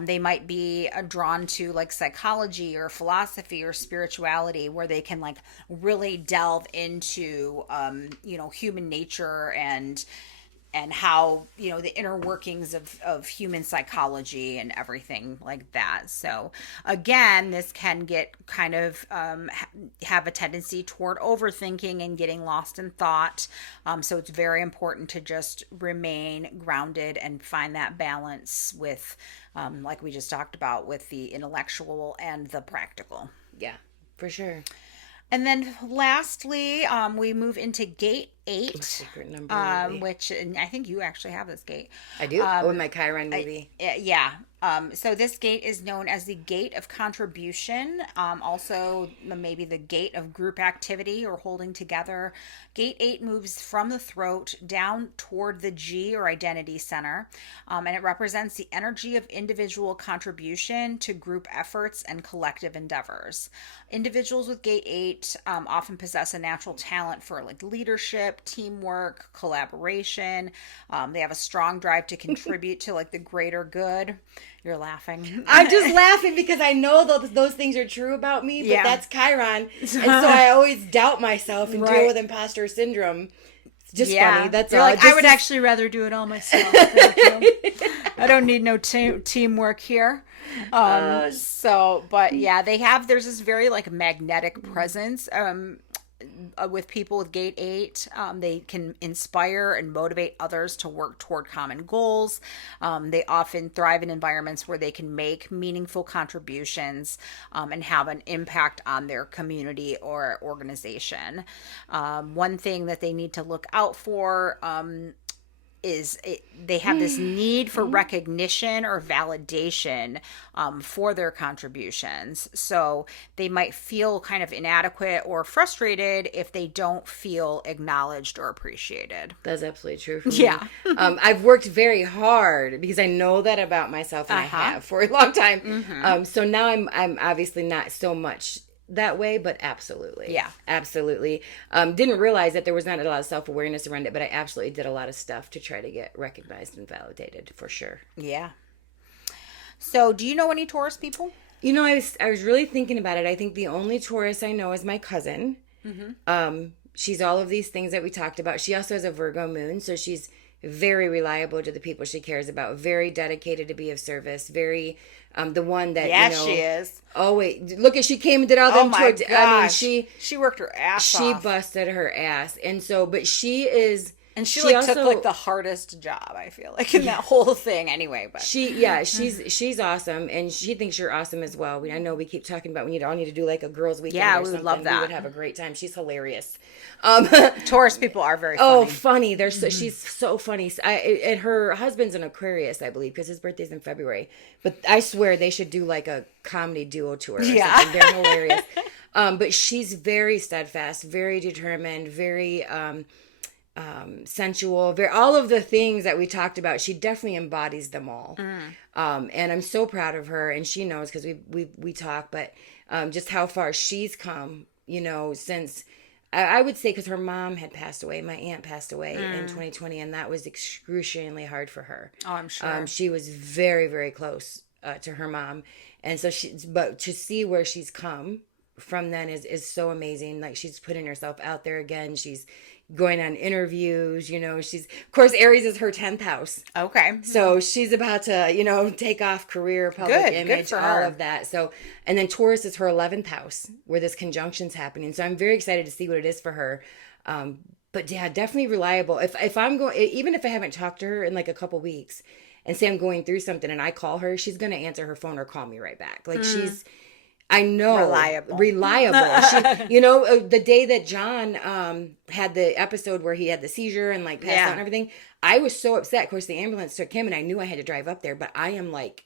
They might be drawn to like psychology or philosophy or spirituality, where they can like really delve into human nature and how the inner workings of human psychology and everything like that. So again, this can get kind of have a tendency toward overthinking and getting lost in thought. So it's very important to just remain grounded and find that balance with like we just talked about, with the intellectual and the practical. Yeah, for sure. And then lastly, we move into gate 8, secret number, which, and I think you actually have this gate. I do. In my Chiron movie. Yeah. So this gate is known as the gate of contribution, also maybe the gate of group activity or holding together. Gate 8 moves from the throat down toward the G or identity center, and it represents the energy of individual contribution to group efforts and collective endeavors. Individuals with gate 8 often possess a natural talent for like leadership, teamwork, collaboration. They have a strong drive to contribute to like the greater good. You're laughing. I'm just laughing because I know those things are true about me, but that's Chiron. And so I always doubt myself and deal with imposter syndrome. It's just funny. That's You're all. like, I would actually rather do it all myself. I don't need no teamwork here. But yeah, there's this very like magnetic presence. With people with gate 8, they can inspire and motivate others to work toward common goals. They often thrive in environments where they can make meaningful contributions and have an impact on their community or organization. One thing that they need to look out for they have this need for recognition or validation for their contributions. So they might feel kind of inadequate or frustrated if they don't feel acknowledged or appreciated. That's absolutely true for me. I've worked very hard because I know that about myself, and I have for a long time. So now I'm obviously not so much that way, but absolutely. Didn't realize that there was not a lot of self-awareness around it, but I absolutely did a lot of stuff to try to get recognized and validated, for sure. So do you know any Taurus people? I was really thinking about it. I think the only Taurus I know is my cousin. She's all of these things that we talked about. She also has a Virgo moon, so she's very reliable to the people she cares about, very dedicated to be of service, very the one that she is. Oh wait, look at, she came and did all them gosh. I mean, she worked her ass off. She busted her ass. And so, but she is, and she like also took like the hardest job, I feel like, in that whole thing anyway. But she's awesome, and she thinks you're awesome as well. I know we keep talking about we all need to do like a girls' weekend. Yeah, or we something. would love that. We would have a great time. She's hilarious. Taurus people are very funny. Oh, funny. They're so, she's so funny. And her husband's an Aquarius, I believe, because his birthday's in February. But I swear they should do like a comedy duo tour or something. They're hilarious. But she's very steadfast, very determined, very sensual, all of the things that we talked about. She definitely embodies them all. And I'm so proud of her, and she knows because we talk, but just how far she's come, since I would say, because her mom had passed away. My aunt passed away in 2020, and that was excruciatingly hard for her. Oh, I'm sure. She was very, very close to her mom, and so but to see where she's come from then is so amazing. Like, she's putting herself out there again. She's going on interviews, she's, of course, Aries is her 10th house. Okay. So she's about to, take off career, public image, all of that. So, and then Taurus is her 11th house where this conjunction's happening. So I'm very excited to see what it is for her. But yeah, definitely reliable. If I'm going, even if I haven't talked to her in like a couple weeks and say I'm going through something and I call her, she's going to answer her phone or call me right back. Like I know. Reliable. The day that John had the episode where he had the seizure and like passed out and everything, I was so upset. Of course, the ambulance took him and I knew I had to drive up there, but I am like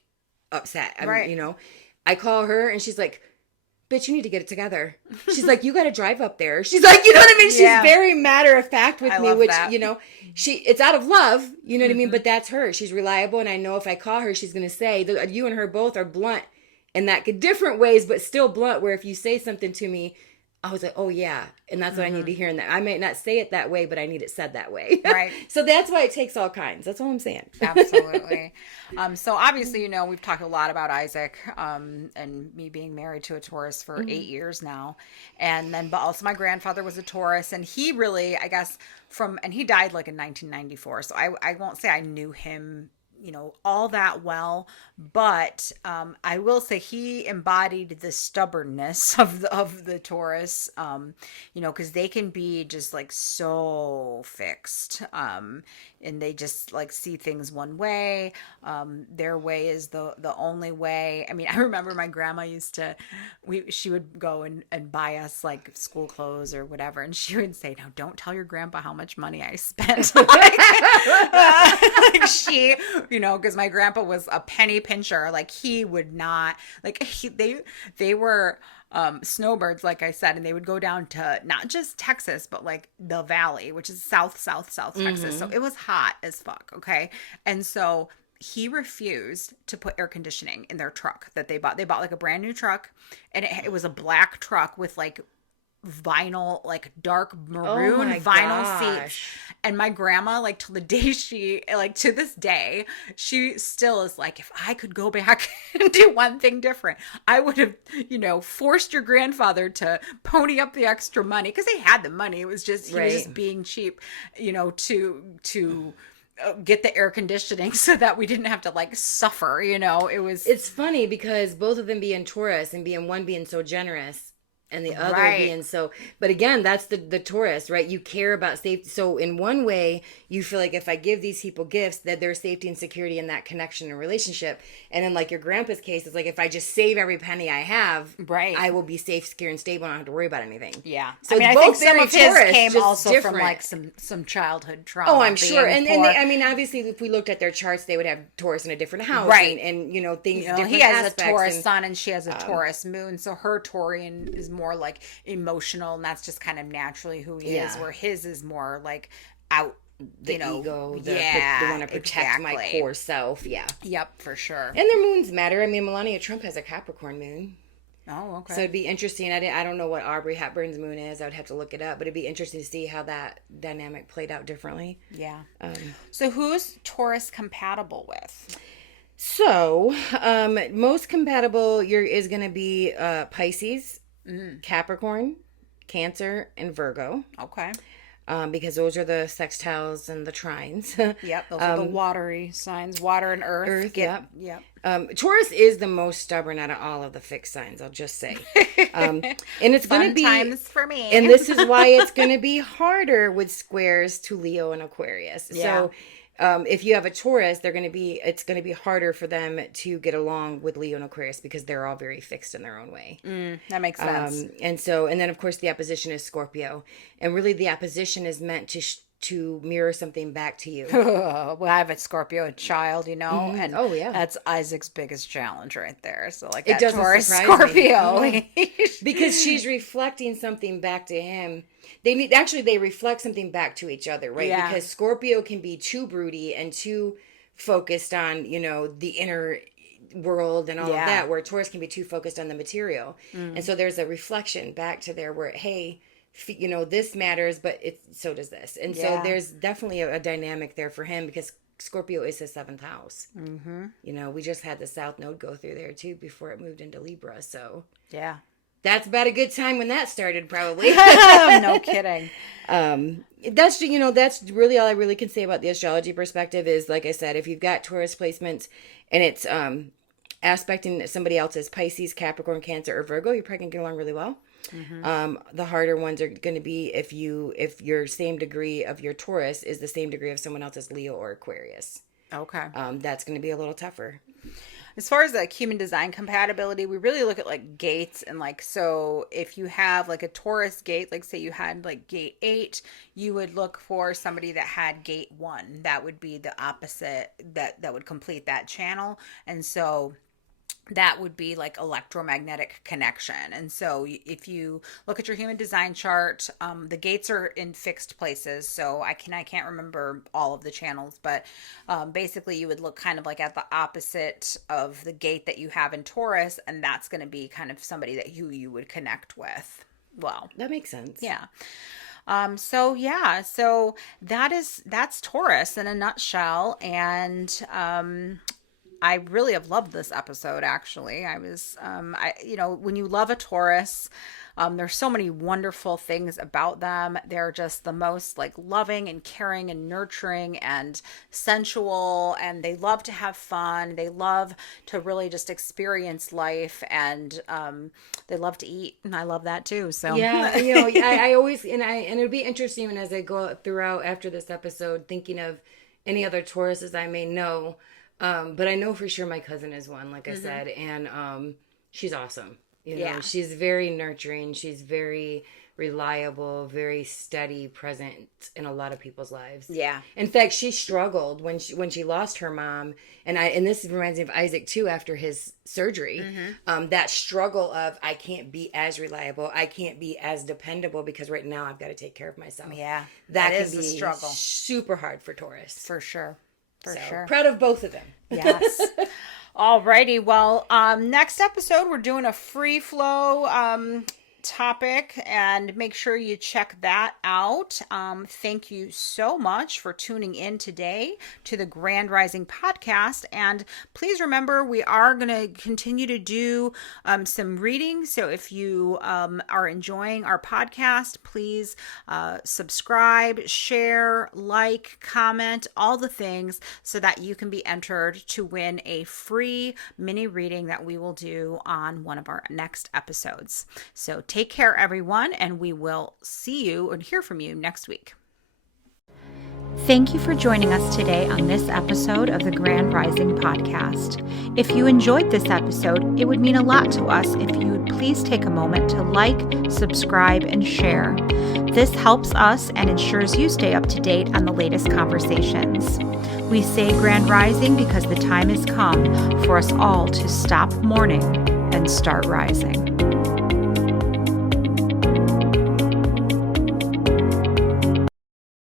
upset. I call her and she's like, bitch, you need to get it together. She's like, you got to drive up there. She's like, you know what I mean? She's very matter of fact with me, which, that. It's out of love, you know what I mean? But that's her. She's reliable. And I know if I call her, she's going to say, you and her both are blunt in that different ways, but still blunt, where if you say something to me, I was like, oh yeah. And that's what I need to hear. And that I might not say it that way, but I need it said that way. Right. So that's why it takes all kinds. That's all I'm saying. Absolutely. So obviously, we've talked a lot about Isaac, and me being married to a Taurus for 8 years now. And then, but also my grandfather was a Taurus, and he really, I guess and he died like in 1994. So I won't say I knew him, all that well, but I will say he embodied the stubbornness of the Taurus, because they can be just like so fixed, and they just like see things one way. Their way is the only way. I mean, I remember my grandma she would go and buy us like school clothes or whatever, and she would say, "Now don't tell your grandpa how much money I spent." Like she, because my grandpa was a penny pincher. Like he would not, like they were snowbirds, like I said, and they would go down to not just Texas, but like the valley, which is south Texas. So it was hot as fuck. Okay. And so he refused to put air conditioning in their truck that they bought. They bought like a brand new truck, and it was a black truck with like vinyl, like dark maroon vinyl seats. And my grandma, like till the day to this day, she still is like, if I could go back and do one thing different, I would have, forced your grandfather to pony up the extra money, because they had the money. It was just, he was just being cheap, to get the air conditioning so that we didn't have to like suffer, It's funny because both of them being Taurus and one being so generous, and the other being so, but again, that's the Taurus, right? You care about safety. So in one way, you feel like if I give these people gifts, that there's safety and security in that connection and relationship. And then like your grandpa's case, it's like, if I just save every penny I have, I will be safe, secure, and stable. I don't have to worry about anything. Yeah. So I think some of his came also different. From like some childhood trauma. Oh, I'm sure. And obviously, if we looked at their charts, they would have Taurus in a different house. Right. And things, different he has aspects. A Taurus sun and she has a Taurus moon. So her Taurean is more like emotional, and that's just kind of naturally who he is, where his is more like out, the ego, the want to protect my core self. Yep, for sure. And their moons matter. I mean, Melania Trump has a Capricorn moon. Oh, okay. So it'd be interesting. I don't know what Aubrey Hepburn's moon is. I would have to look it up, but it'd be interesting to see how that dynamic played out differently. Yeah. So who's Taurus compatible with? So most compatible is going to be Pisces, Capricorn, Cancer, and Virgo. Okay. Because those are the sextiles and the trines. Yep, those are the watery signs, water and earth. Yep. Taurus is the most stubborn out of all of the fixed signs, I'll just say. And it's going to be times for me. And this is why it's going to be harder with squares to Leo and Aquarius. Yeah. So if you have a Taurus, it's going to be harder for them to get along with Leo and Aquarius, because they're all very fixed in their own way. That makes sense. And then of course the opposition is Scorpio, and really the opposition is meant to mirror something back to you. Well, I have a Scorpio child, and mm-hmm. that's Isaac's biggest challenge right there. So like it doesn't Taurus surprise Scorpio, me. Because she's reflecting something back to him. They reflect something back to each other, right? Yeah. Because Scorpio can be too broody and too focused on, the inner world and all of that, where Taurus can be too focused on the material. And so there's a reflection back to there where, hey, this matters, but so does this. And so there's definitely a dynamic there for him, because Scorpio is his 7th house. Mm-hmm. We just had the South Node go through there too before it moved into Libra. So yeah. That's about a good time when that started, probably. No kidding. That's really all I really can say about the astrology perspective is, like I said, if you've got Taurus placements and it's aspecting somebody else's Pisces, Capricorn, Cancer, or Virgo, you're probably going to get along really well. Mm-hmm. The harder ones are going to be if your same degree of your Taurus is the same degree of someone else's Leo or Aquarius. Okay. That's going to be a little tougher. As far as like human design compatibility, we really look at like gates and like, so if you have like a Taurus gate, like say you had like gate 8, you would look for somebody that had gate 1. That would be the opposite, that would complete that channel. And so that would be like electromagnetic connection. And so if you look at your human design chart, the gates are in fixed places. So I can't remember all of the channels, but basically you would look kind of like at the opposite of the gate that you have in Taurus, and that's going to be kind of somebody that you would connect with. Well, that makes sense. Yeah. So that's Taurus in a nutshell. And I really have loved this episode, actually. When you love a Taurus, there's so many wonderful things about them. They're just the most like loving and caring and nurturing and sensual, and they love to have fun. They love to really just experience life, and they love to eat, and I love that too. So yeah, I always and it'll be interesting as I go throughout after this episode, thinking of any other Tauruses I may know. But I know for sure my cousin is one, like I said, and she's awesome. She's very nurturing. She's very reliable, very steady, present in a lot of people's lives. Yeah. In fact, she struggled when she lost her mom, and this reminds me of Isaac too after his surgery. That struggle of I can't be as reliable, I can't be as dependable because right now I've got to take care of myself. Yeah, that is can a be struggle. Super hard for Taurus. For sure. For sure. Proud of both of them. Yes. Alrighty. Well, next episode, we're doing a free flow topic, and make sure you check that out. Thank you so much for tuning in today to the Grand Rising podcast. And please remember, we are going to continue to do some reading. So if you are enjoying our podcast, please subscribe, share, like, comment, all the things so that you can be entered to win a free mini reading that we will do on one of our next episodes. So take care, everyone, and we will see you and hear from you next week. Thank you for joining us today on this episode of the Grand Rising podcast. If you enjoyed this episode, it would mean a lot to us if you would please take a moment to like, subscribe, and share. This helps us and ensures you stay up to date on the latest conversations. We say Grand Rising because the time has come for us all to stop mourning and start rising.